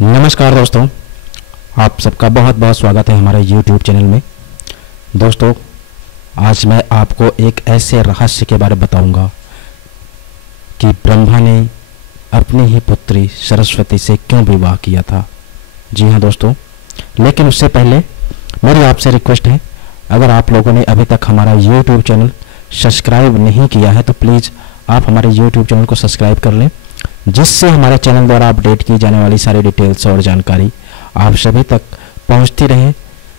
नमस्कार दोस्तों, आप सबका बहुत बहुत स्वागत है हमारे YouTube चैनल में। दोस्तों, आज मैं आपको एक ऐसे रहस्य के बारे में बताऊंगा कि ब्रह्मा ने अपनी ही पुत्री सरस्वती से क्यों विवाह किया था। जी हाँ दोस्तों, लेकिन उससे पहले मेरी आपसे रिक्वेस्ट है, अगर आप लोगों ने अभी तक हमारा YouTube चैनल सब्सक्राइब नहीं किया है तो प्लीज़ आप हमारे YouTube चैनल को सब्सक्राइब कर लें, जिससे हमारे चैनल द्वारा अपडेट की जाने वाली सारी डिटेल्स और जानकारी आप सभी तक पहुंचती रहे।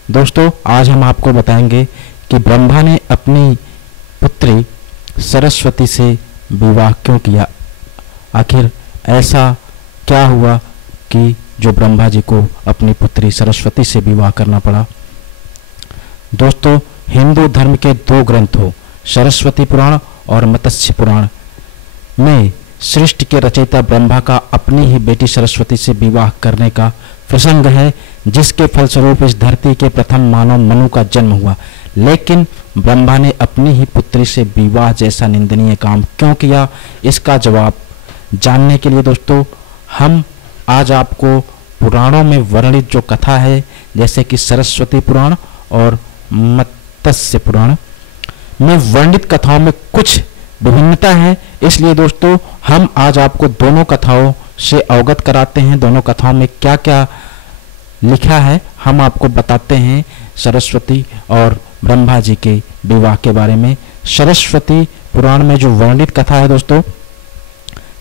दोस्तों, आज हम आपको बताएंगे कि ब्रह्मा ने अपनी पुत्री सरस्वती से विवाह क्यों किया। आखिर ऐसा क्या हुआ कि जो ब्रह्मा जी को अपनी पुत्री सरस्वती से विवाह करना पड़ा। दोस्तों, हिंदू धर्म के दो ग्रंथों सरस्वती पुराण और मत्स्य पुराण में सृष्टि के रचयिता ब्रह्मा का अपनी ही बेटी सरस्वती से विवाह करने का प्रसंग है, जिसके फलस्वरूप इस धरती के प्रथम मानव मनु का जन्म हुआ। लेकिन ब्रह्मा ने अपनी ही पुत्री से विवाह जैसा निंदनीय काम क्यों किया, इसका जवाब जानने के लिए दोस्तों हम आज आपको पुराणों में वर्णित जो कथा है, जैसे कि सरस्वती पुराण और मत्स्य पुराण में वर्णित कथाओं में कुछ विभिन्नता है, इसलिए दोस्तों हम आज आपको दोनों कथाओं से अवगत कराते हैं। दोनों कथाओं में क्या क्या लिखा है हम आपको बताते हैं सरस्वती और ब्रह्मा जी के विवाह के बारे में। सरस्वती पुराण में जो वर्णित कथा है दोस्तों,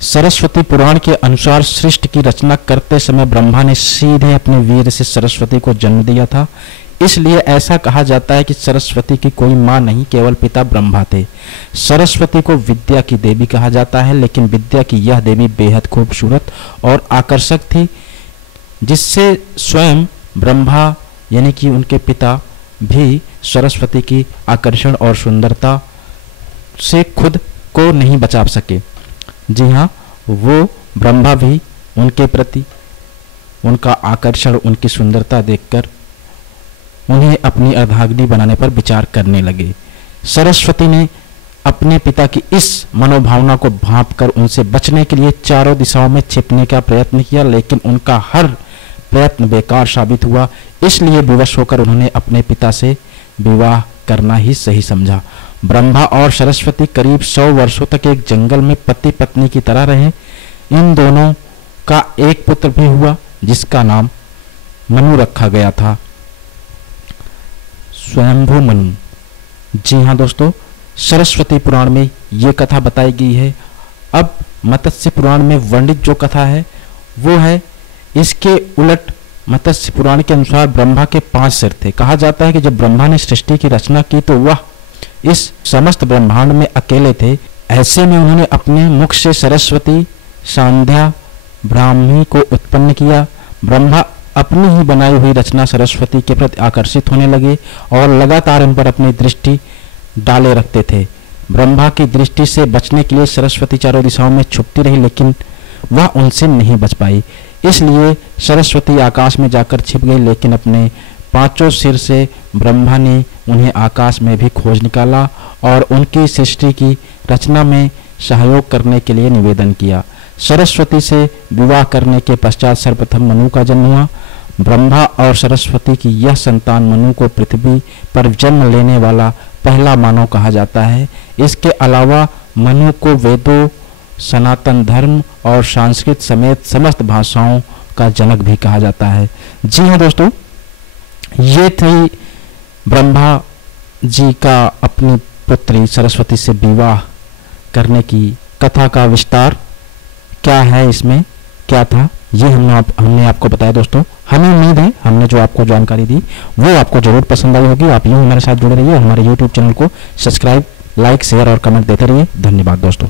सरस्वती पुराण के अनुसार सृष्टि की रचना करते समय ब्रह्मा ने सीधे अपने वीर से सरस्वती को जन्म दिया था। इसलिए ऐसा कहा जाता है कि सरस्वती की कोई मां नहीं, केवल पिता ब्रह्मा थे। सरस्वती को विद्या की देवी कहा जाता है, लेकिन विद्या की यह देवी बेहद खूबसूरत और आकर्षक थी, जिससे स्वयं ब्रह्मा यानी कि उनके पिता भी सरस्वती की आकर्षण और सुंदरता से खुद को नहीं बचा सके। जी हाँ, वो ब्रह्मा भी उनके प्रति उनका आकर्षण, उनकी सुंदरता देखकर उन्हें अपनी अर्धांगिनी बनाने पर विचार करने लगे। सरस्वती ने अपने पिता की इस मनोभावना को भांपकर उनसे बचने के लिए चारों दिशाओं में छिपने का प्रयत्न किया, लेकिन उनका हर प्रयत्न बेकार साबित हुआ। इसलिए विवश होकर उन्होंने अपने पिता से विवाह करना ही सही समझा। ब्रह्मा और सरस्वती करीब 100 वर्षों तक एक जंगल में पति पत्नी की तरह रहे। इन दोनों का एक पुत्र भी हुआ, जिसका नाम मनु रखा गया था, स्वयंभू मनु। जी हाँ दोस्तों, सरस्वती पुराण में ये कथा बताई गई है। अब मत्स्य पुराण में वर्णित जो कथा है वो है इसके उलट। मत्स्य पुराण के अनुसार ब्रह्मा के 5 सिर थे। कहा जाता है कि जब ब्रह्मा ने सृष्टि की रचना की तो वह इस समस्त ब्रह्मांड में अकेले थे। ऐसे में उन्होंने अपने मुख से सरस्वती, संध्या, ब्राह्मी को उत्पन्न किया। ब्रह्मा अपनी ही बनाई हुई रचना सरस्वती के प्रति आकर्षित होने लगे और लगातार उन पर अपनी दृष्टि डाले रखते थे। ब्रह्मा की दृष्टि से बचने के लिए सरस्वती चारों दिशाओं में छुपती रही, लेकिन वह उनसे नहीं बच पाई। इसलिए सरस्वती आकाश में जाकर छिप गई, लेकिन अपने 5 सिर से ब्रह्मा ने उन्हें आकाश में भी खोज निकाला और उनकी सृष्टि की रचना में सहयोग करने के लिए निवेदन किया। सरस्वती से विवाह करने के पश्चात सर्वप्रथम मनु का जन्म हुआ। ब्रह्मा और सरस्वती की यह संतान मनु को पृथ्वी पर जन्म लेने वाला पहला मानव कहा जाता है। इसके अलावा मनु को वेदों, सनातन धर्म और संस्कृत समेत समस्त भाषाओं का जनक भी कहा जाता है। जी हाँ दोस्तों, ये थी ब्रह्मा जी का अपनी पुत्री सरस्वती से विवाह करने की कथा का विस्तार। क्या है इसमें, क्या था, ये हमने आपको बताया दोस्तों। हमें उम्मीद है हमने जो आपको जानकारी दी वो आपको जरूर पसंद आई होगी। आप यूं हमारे साथ जुड़े रहिए, हमारे YouTube चैनल को सब्सक्राइब, लाइक, शेयर और कमेंट देते रहिए। धन्यवाद दोस्तों।